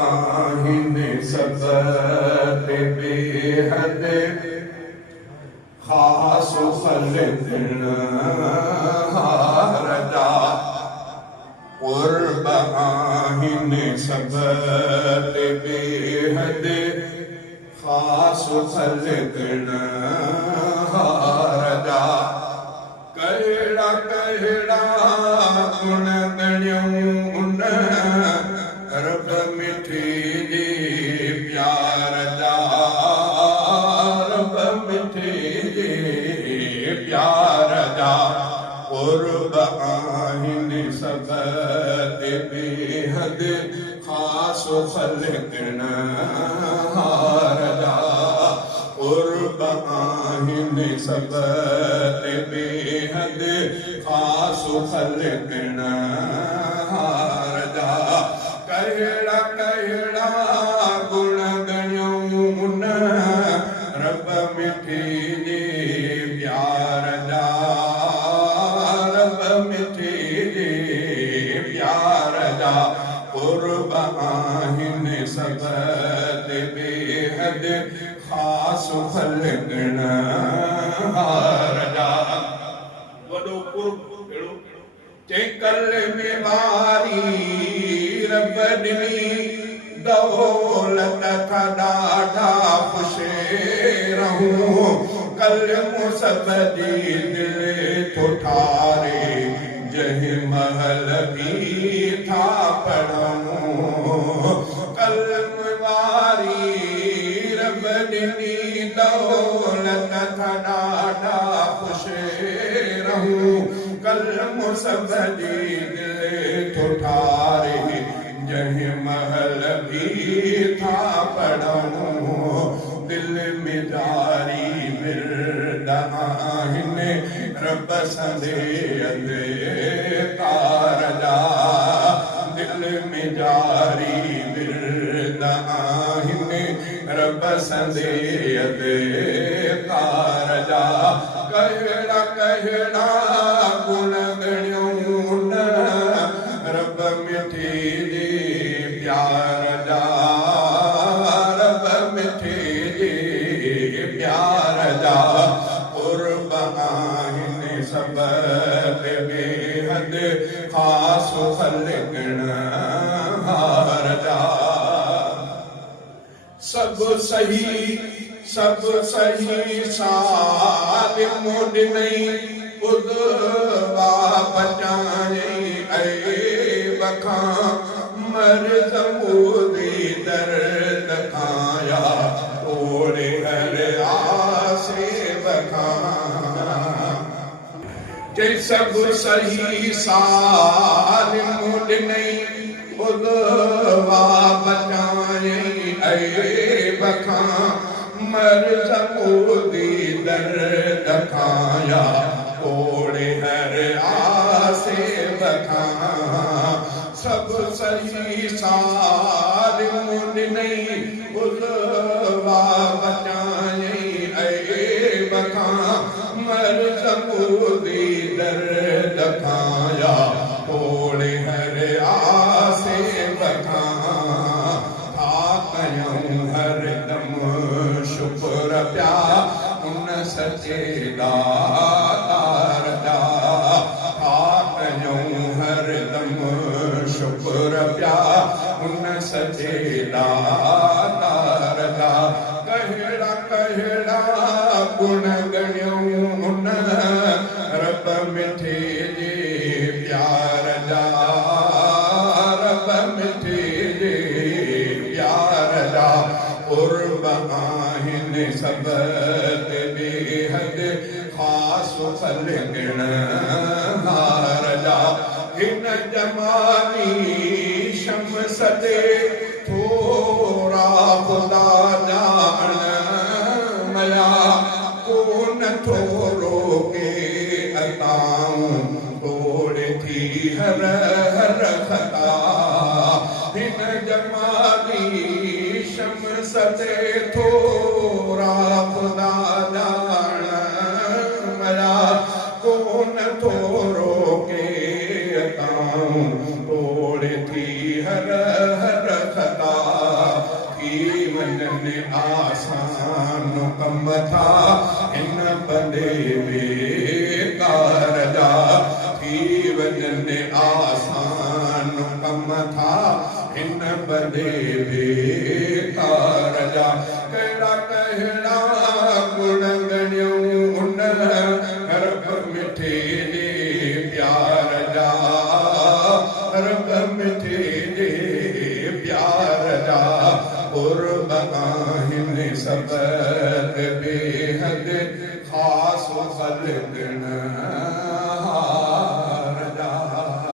आहिन सबत बेहद खास खल्क़न हारदा क़ुर्ब आहिन सबत बेहद खास खल्क़न हारदा कहिड़ा कहिड़ा गुण गणियूं उन रब मिठी जे प्यार जा रब मिठी जे प्यार जा क़ुर्ब आहिन सबत बेहद खास खल्क़न हारदा क़ुर्ब आहिन सबत बेहद खास खल्क़न हारदा कहिड़ा कहिड़ा गुण गणियूं उन रब मिठी जे प्यार जा रब मिठी जे प्यार जा क़ुर्ब आहिन सबत बेहद खास खल्क़न हारदा वॾो क़ुर्ब अहिड़ो चेकल में वारी रब ॾिनी दौलत खां ॾाढा ख़ुशि रहूं कलमो सब जी दिलि थो ठारे जंहिं महल बि था पढ़ूं कलम वारी रब ॾिनी दौलत खां ॾाढा ख़ुशि रहूं कलमो सब जी दिलि थो ठारे जंहिं महल बि था पढ़ूं दिल में जारी विरद आहिन रब संदेह तार जा दिल में जारी विरद आहिन रब संदेह तार जा कहिड़ा कहिड़ा गुण गणियूं उन रब मिठी जे प्यार जा रब मिठी जे प्यार जा क़ुर्ब आहिन सबत बेहद खास खल्क़न हारदा सब सही सालिम ॾिनई ॿुधवा बचायई ऐब खां मर्ज़ मूदी दर्द खाया तोड़े हर आसे बखां चई सब सही सालिम ॾिनई ॿुधवा बचायई ऐब खां मर्ज़ मूदी दर्द खाया तोड़े हर आसे बखां सब सही सालिम ॾिनई ॿुधवा बचायई ऐब खां मर्ज़ मूदी दर्द खाया तोड़े हर आसे बखां था कयूं हरदम शुक्र प्या उन सचे दातार जा था कयूं हरदम शुक्र प्या उन सचे दातार जा कहिड़ा कहिड़ा गुण गणियूं उन रब मिठी जे प्यार जा रब मिठी जे प्यार जा क़ुर्ब आहिन सबत बेहद खास खल्क़न हारदा हिन जमानी शम्स ते थोरा ख़ुदा ॼाण मया कोन थोरो के अताऊं तोड़े थी हर हर खता हिन जमानी शम्स ते थोरा ख़ुदा ॼाण मया कोन थोरो के अताऊं तोड़े थी हर हर खता वञनि आसान कम था हिन बंदे बेकार जा थी वञनि आसान कम था हिन बंदे बेकार जा कहिड़ा कहिड़ा गुण गणियूं उन रब मिठे जे प्यार जा रब मिठे जे प्यार जा कुर्ब आहिनि सबद बेहद ख़ासि ख़ल्क़